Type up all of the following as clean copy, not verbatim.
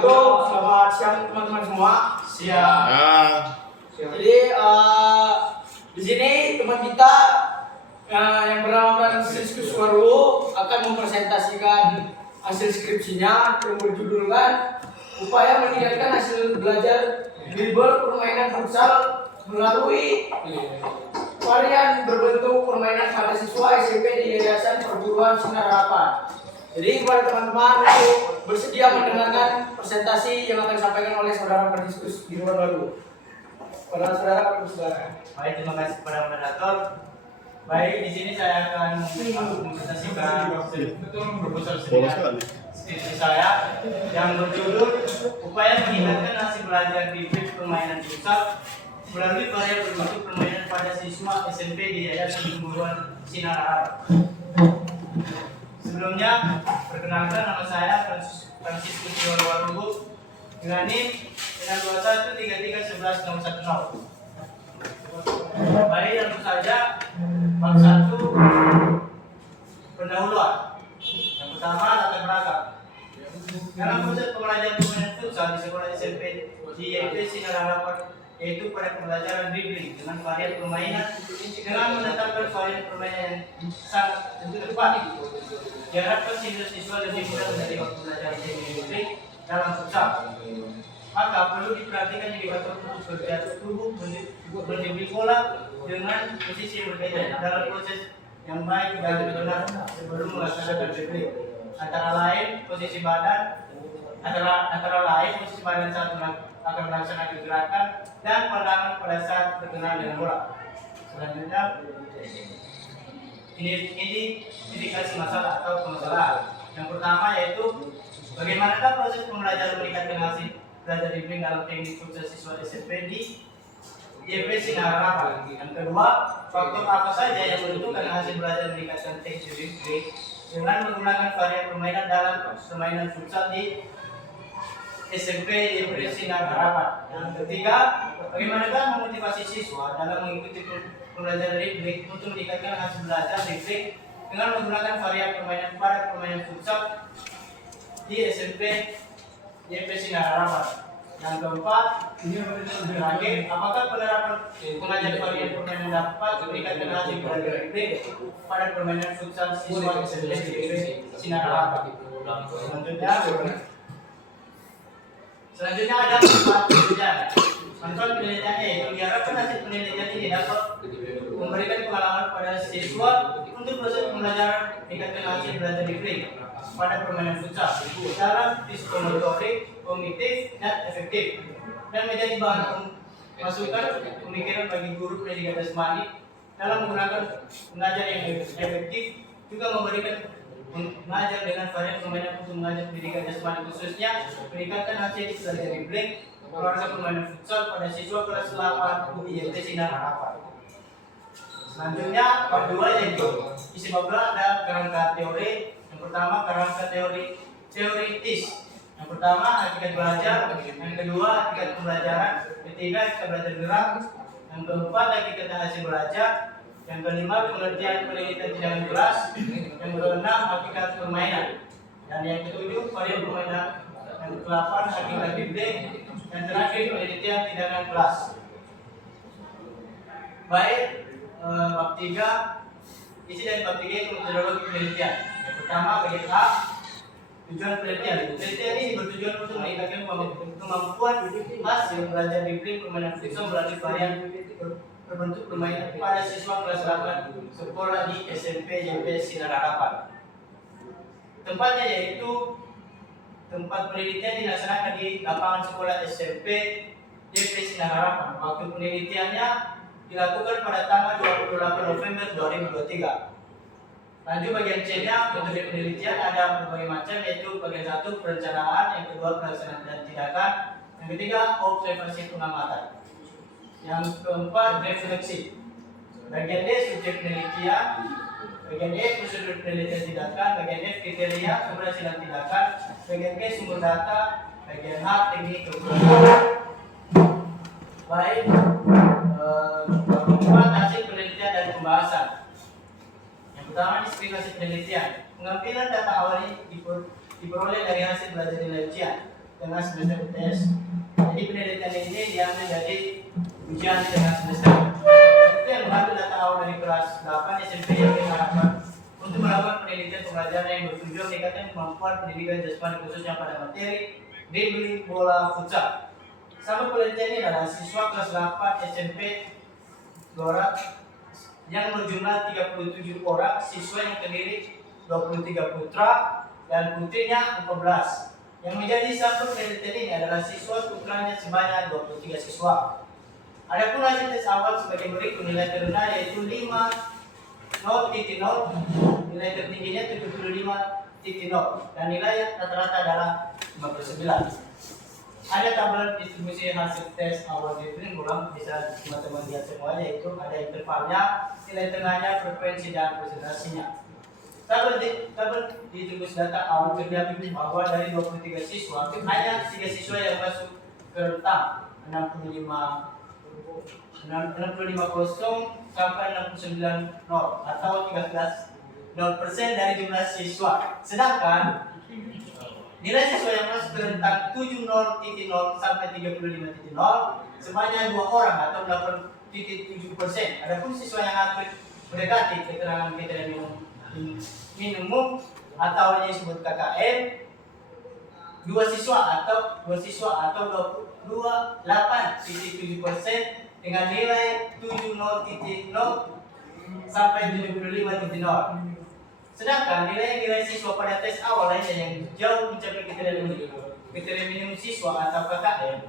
wabarakatuh. Selamat siang teman-teman semua. Siang. Jadi di sini teman kita yang bernama Francisco Suwaru akan mempresentasikan hasil skripsinya yang berjudulkan upaya meningkatkan hasil belajar dribble permainan futsal melalui varian berbentuk permainan pada siswa SMP di Yayasan Perguruan Sinar Harapan. Jadi kepada teman-teman untuk bersedia mendengarkan presentasi yang akan disampaikan oleh saudara Franciscus di luar baru. Pada saudara bersaudara. Baik, terima kasih kepada moderator. Baik, di sini saya akan mempresentasikan proposal skripsi saya yang berjudul upaya meningkatkan hasil belajar di permainan futsal melalui varian berbentuk permainan pada siswa SMP di Yayasan Perguruan Sinar Harapan. Sebelumnya, perkenalkan nama saya Franciscus Suwaru dengan NIM 21331110. Baik, langsung saja bab 1 pendahuluan. Yang pertama, latar belakang. Dalam proses pembelajaran permainan futsal di sekolah SMP di YP Sinar Harapan, yaitu pada pembelajaran dribbling dengan varian permainan dengan menetapkan varian permainan yang sangat tepat. Diharapkan siswa lebih mudah menerima pembelajaran dribbling dalam futsal. Maka perlu diperhatikan indikator berjatuh tubuh mendribbling bola dengan posisi yang berbeda dalam proses yang baik dan benar sebelum melaksanakan dribbling. Antara lain posisi badan saat akan melaksanakan gerakan dan pandangan pada saat berkenaan dengan bola. Selanjutnya, ini indikasi masalah atau permasalahan. Yang pertama yaitu bagaimanakah proses pembelajaran meningkatkan hasil belajar dribbling dalam teknik futsal siswa SMP di YP Sinar Harapan. Yang kedua, faktor apa saja yang menentukan hasil belajar meningkatkan teknik dribbling dengan menggunakan varian permainan dalam permainan futsal di SMP YP Sinar Harapan. Yang ketiga, bagaimanakah memotivasi siswa dalam mengikuti pembelajaran dribbling untuk meningkatkan hasil belajar dribbling dengan menggunakan varian permainan pada permainan futsal di SMP YP Sinar Harapan. Yang keempat, terakhir, apakah penerapan pengajar varian permainan dapat meningkatkan hasil belajar dribbling pada permainan futsal siswa SMP YP Sinar Harapan. Selanjutnya ada manfaat penelitian. Manfaat penelitiannya yaitu diharapkan hasil penelitian ini dapat memberikan pengalaman pada siswa untuk proses pembelajaran meningkatkan hasil belajar dribbling pada permainan futsal secara psikomotorik, kognitif, dan efektif, dan menjadi bahan masukan pemikiran bagi guru pendidikan jasmani dalam menggunakan mengajar yang efektif, juga memberikan mengajar dengan varian permainan untuk mengajar pendidikan jasmani khususnya meningkatkan hasil belajar dribbling keluarga permainan futsal pada siswa kelas 8 di YP Sinar Harapan. Selanjutnya bab 2 yaitu isi bab 2 ada kerangka teori. Yang pertama kerangka teoritis. Yang pertama hakikat belajar, yang kedua hakikat pembelajaran, ketiga hakikat belajar gerak, yang keempat hakikat hasil belajar, yang kelima pengertian penelitian tindakan kelas, yang keenam hakikat permainan, dan yang ketujuh varian permainan, yang kedelapan hakikat dribbling, yang terakhir penelitian tindakan kelas. Baik, bab 3 isi dari bab 3 itu metodologi penelitian. Yang pertama bagian A, tujuan penelitian. Penelitian ini bertujuan untuk meningkatkan kemampuan hasil belajar dribbling permainan futsal melalui varian berbentuk permainan pada siswa kelas 8 sekolah di SMP YP Sinar Harapan. Tempatnya yaitu tempat penelitian dilaksanakan di lapangan sekolah SMP YP Sinar Harapan. Waktu penelitiannya dilakukan pada tanggal 28 November 2023. Lanjut bagian C-nya, metode penelitian ada berbagai macam, yaitu bagian 1 perencanaan, yang kedua pelaksanaan dan tindakan, yang ketiga observasi pengamatan, yang keempat refleksi. Bagian D subjek penelitian, bagian E prosedur penelitian tindakan, bagian F kriteria keberhasilan tindakan, bagian G sumber data, bagian H teknik keberhasilan. Baik, keempat hasil penelitian dan pembahasan. Yang pertama spesifikasi penelitian. Pengambilan data awal ini diperoleh dari hasil belajar nilai ujian. dengan semester UTS. Jadi penelitian ini diambil dari ujian di tengah semester. Itu yang mengambil data awal dari kelas 8 SMP yang diharapkan untuk melakukan penelitian pembelajaran yang bertujuan meningkatkan kemampuan pendidikan jasmani khususnya pada materi dribbling bola futsal. Sampel penelitian ini adalah siswa kelas 8 SMP Blora yang berjumlah 37 orang, siswa yang terdiri 23 putra dan putrinya 14. Yang menjadi sampel penelitian ini adalah siswa putranya sebanyak 23 siswa. Adapun hasil tes awal sebagai berikut: nilai terendah yaitu 5,0.0, nilai tertingginya 75.0 dan nilai rata-rata adalah 59. Ada tabel distribusi hasil tes awal dribbling bola, bisa teman-teman lihat semua, yaitu ada intervalnya, nilai tengahnya, frekuensi dan presentasinya. Tabel distribusi data awal terlihat bahwa dari 23 siswa hanya 3 siswa yang masuk ke rentang 65 sampai 69 atau 13% dari jumlah siswa. Sedangkan nilai siswa yang masuk ke rentang 70.0 sampai 35.0 sebanyak 2 orang atau 8.7%. Adapun siswa yang hampir mendekati keterangan kriteria minimum atau yang disebut KKM, 2 siswa atau 28.7% dengan nilai 70.0 sampai 75.0. Sedangkan nilai siswa pada tes awal lainnya yang jauh mencapai kriteria minimum siswa atau KKM,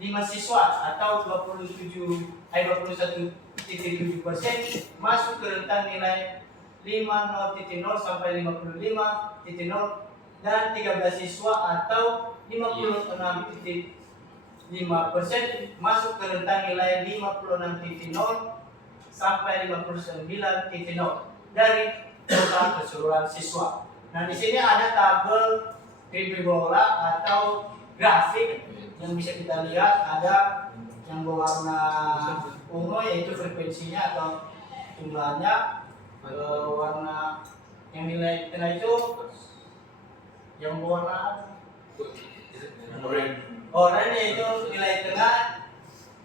5 siswa atau 21.7% masuk ke rentang nilai 50.0 sampai 55.0 dan 13 siswa atau 56.5% masuk ke rentang nilai 56.0 sampai 59.0 dari total keseluruhan siswa. Nah, di sini ada tabel dribbling bola atau grafik yang bisa kita lihat. Ada yang berwarna ungu yaitu frekuensinya atau jumlahnya, warna yang nilai tengah itu yang berwarna oranye yaitu nilai tengah,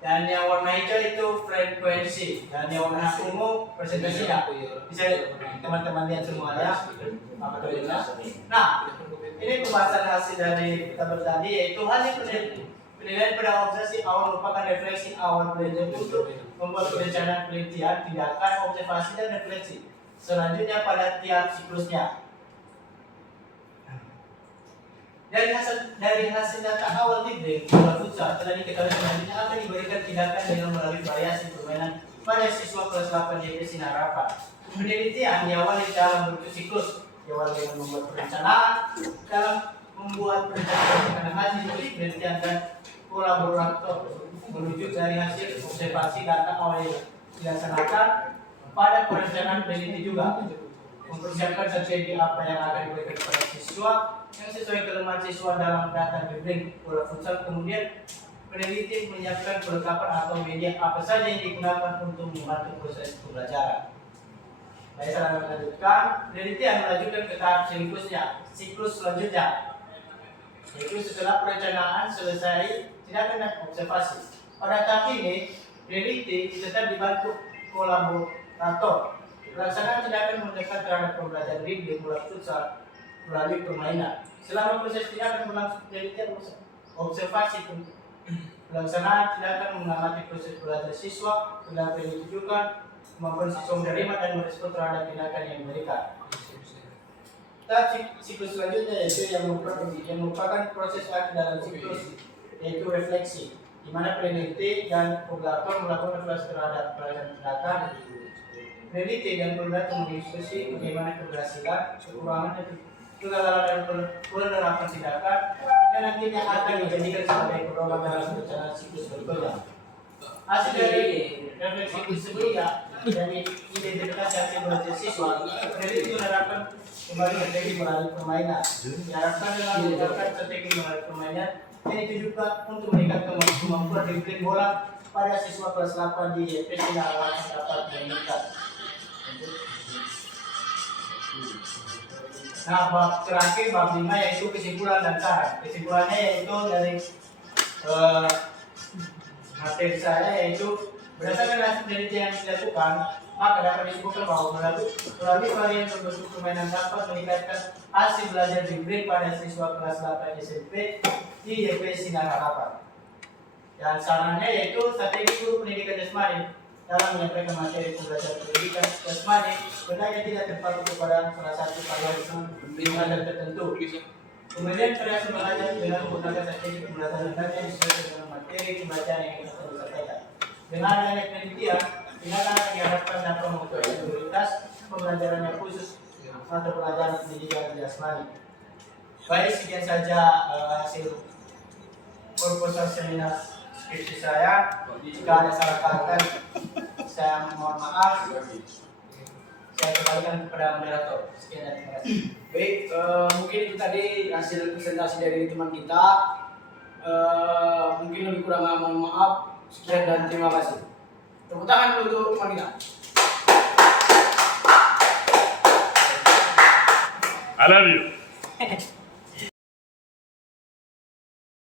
dan yang warna hijau itu frekuensi, dan yang warna ungu presentasinya. Bisa teman-teman lihat semuanya. Nah, ini pembahasan hasil dari tabel tadi, yaitu hasil penilaian pada observasi awal merupakan refleksi awal penelitian untuk membuat perencanaan penelitian, tindakan, observasi dan refleksi selanjutnya pada tiap siklusnya. Dari hasil data awal dribbling bola futsal telah diketahui selanjutnya akan diberikan tindakan dengan melalui variasi permainan pada siswa kelas 8 di Sinar Harapan. Penelitian diawali dalam bentuk siklus, diawali dengan membuat perencanaan, dalam membuat perencanaan hasil penelitian dan kolaborator menuju dari hasil observasi data awal yang dilaksanakan pada perencanaan peneliti juga. Mempersiapkan strategi apa yang akan diberikan kepada siswa yang sesuai kelemahan siswa dalam data dribbling bola futsal. Kemudian peneliti menyiapkan perlengkapan atau media apa saja yang digunakan untuk membantu proses pembelajaran. Baik, saya lanjutkan. Penelitian melanjutkan ke tahap siklus selanjutnya, yaitu setelah perencanaan selesai, tindakan dan observasi. Pada tahap ini, peneliti tetap dibantu kolaborator. Pelaksanaan tindakan mendekat terhadap pembelajaran dribbling bola futsal melalui permainan. Selama proses tindakan berlangsung, penelitian observasi pelaksanaan tindakan mengamati proses belajar siswa, tindakan yang ditujukan, kemampuan siswa menerima dan merespon terhadap tindakan yang diberikan. Tahap siklus selanjutnya yaitu yang merupakan proses akhir dalam siklus, yaitu refleksi, di mana peneliti dan kolaborator melakukan refleksi terhadap pelaksanaan tindakan. Peneliti dan kolaborator mendiskusi bagaimana keberhasilan, kekurangan, dan kegagalan dalam penerapan tindakan yang nantinya akan dijadikan sebagai pedoman dalam perencanaan siklus berikutnya. Hasil dari refleksi sebelumnya dari identifikasi hasil belajar siswa, peneliti menerapkan kembali strategi melalui permainan. Diharapkan dengan menerapkan strategi melalui permainan yang ditujukan untuk meningkatkan kemampuan dribbling bola pada siswa kelas 8 di YP Sinar Harapan dapat meningkat. Nah, bab terakhir bab 5 yaitu kesimpulan dan saran. Kesimpulannya yaitu dari materi saya yaitu berdasarkan hasil penelitian yang dilakukan, maka dapat disebutkan bahwa melalui varian berbentuk permainan dapat meningkatkan hasil belajar hibrid pada siswa kelas 8 SMP di YP Sinar Harapan. Dan sarannya yaitu strategi guru pendidikan jasmani dalam menyampaikan materi pembelajaran pendidikan jasmani hendaknya tidak terpaku kepada salah satu pelajaran tertentu. Kemudian kreasi belajar dengan menggunakan strategi pembelajaran hendaknya disesuaikan dengan materi pembelajaran yang kita sampaikan. Dengan adanya penelitian, tindakan yang diharapkan dapat mengukur prioritas pembelajaran yang khusus atau pelajaran pendidikan jasmani. Baik, sekian saja hasil proposal seminar skripsi saya. Jika ada salah kata, saya mohon maaf. Saya kembalikan kepada moderator. Sekian dan terima kasih. Baik, mungkin itu tadi hasil presentasi dari teman kita. Mungkin lebih kurang mohon maaf. Sekian dan terima kasih. Tepuk tangan untuk teman kita. I love you.